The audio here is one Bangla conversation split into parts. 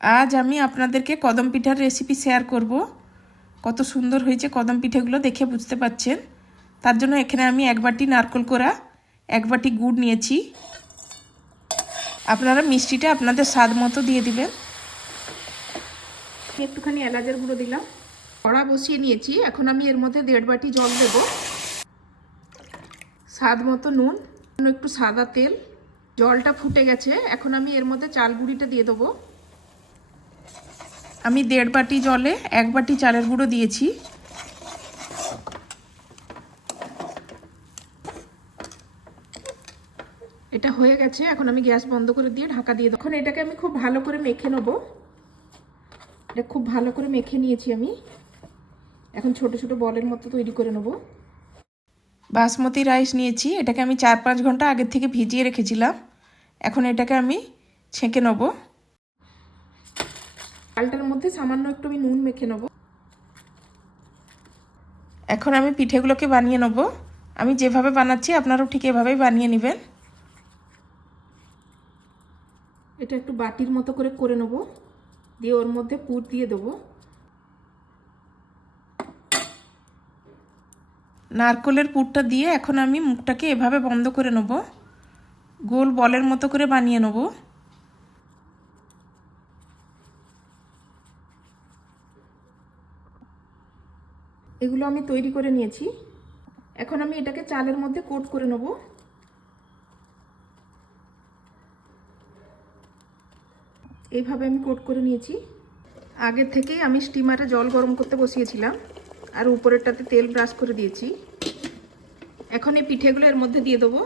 আজ আমি আপনাদেরকে কদম পিঠার রেসিপি শেয়ার করব। কত সুন্দর হয়েছে কদম পিঠেগুলো, দেখে বুঝতে পাচ্ছেন। তার জন্য এখানে আমি 1 বাটি নারকেল কোড়া, 1 বাটি গুড় নিয়েছি। আপনারা মিষ্টিটা আপনাদের স্বাদ মতো দিয়ে দিবেন। একটুখানি এলাচের গুঁড়ো দিলাম। কড়া বসিয়ে নিয়েছি, এখন আমি এর মধ্যে 1.5 বাটি জল দেব, স্বাদ মতো নুন, একটু সাদা তেল। জলটা ফুটে গেছে, এখন আমি এর মধ্যে চাল গুঁড়িটা দিয়ে দেবো। আমি 1.5 বাটি জলে 1 বাটি চালের গুঁড়ো দিয়েছি। এটা হয়ে গেছে, এখন আমি গ্যাস বন্ধ করে দিয়ে ঢাকা দিয়ে দেবো। এখন এটাকে আমি খুব ভালো করে মেখে নেব। এটা খুব ভালো করে মেখে নিয়েছি আমি। এখন ছোট ছোট বলের মতো তৈরি করে নেব। বাসমতি রাইস নিয়েছি, এটাকে আমি 4-5 ঘন্টা আগের থেকে ভিজিয়ে রেখেছিলাম। এখন এটাকে আমি ছেঁকে নেব। চালটার মধ্যে সামান্য একটু আমি নুন মেখে নেব। এখন আমি পিঠেগুলোকে বানিয়ে নেব। আমি যেভাবে বানাচ্ছি আপনারাও ঠিক এভাবেই বানিয়ে নেবেন। এটা একটু বাটির মতো করে নেব, দিয়ে ওর মধ্যে পুর দিয়ে দেবো। নারকেলের পুরটা দিয়ে এখন আমি মুখটাকে এভাবে বন্ধ করে নেব, গোল বলের মতো করে বানিয়ে নেব। এগুলো আমি তৈরি করে নিয়েছি। এখন আমি এটাকে চালের মধ্যে কোট করে নেব। এইভাবে আমি কোট করে নিয়েছি। আগে থেকেই আমি স্টিমারে জল গরম করতে বসিয়েছিলাম, আর উপরেরটাতে তেল ব্রাশ করে দিয়েছি। এখন এই পিঠেগুলো এর মধ্যে দিয়ে দেবো।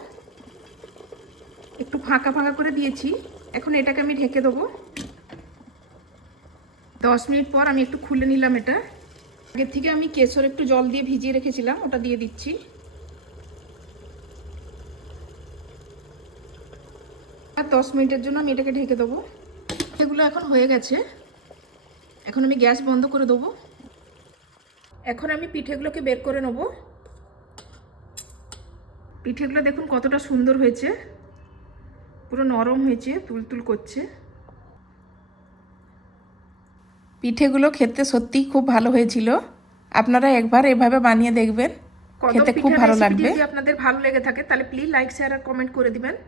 একটু ফাঁকা ফাঁকা করে দিয়েছি। এখন এটাকে আমি ঢেকে দেবো। 10 মিনিট পর আমি একটু খুলে নিলাম এটা। আগের থেকে আমি কেশর একটু জল দিয়ে ভিজিয়ে রেখেছিলাম, ওটা দিয়ে দিচ্ছি। আর 10 মিনিটের জন্য আমি এটাকে ঢেকে দেবো। এগুলো এখন হয়ে গেছে, এখন আমি গ্যাস বন্ধ করে দেবো। এখন আমি পিঠেগুলোকে বের করে নেব। পিঠেগুলো দেখুন কতটা সুন্দর হয়েছে, পুরো নরম হয়েছে, তুলতুল করছে। পিঠেগুলো খেতে সত্যিই খুব ভালো হয়েছিল। আপনারা একবার এভাবে বানিয়ে দেখবেন, খেতে খুব ভালো লাগবে। যদি আপনাদের ভালো লেগে থাকে তাহলে প্লিজ লাইক, শেয়ার আর কমেন্ট করে দিবেন।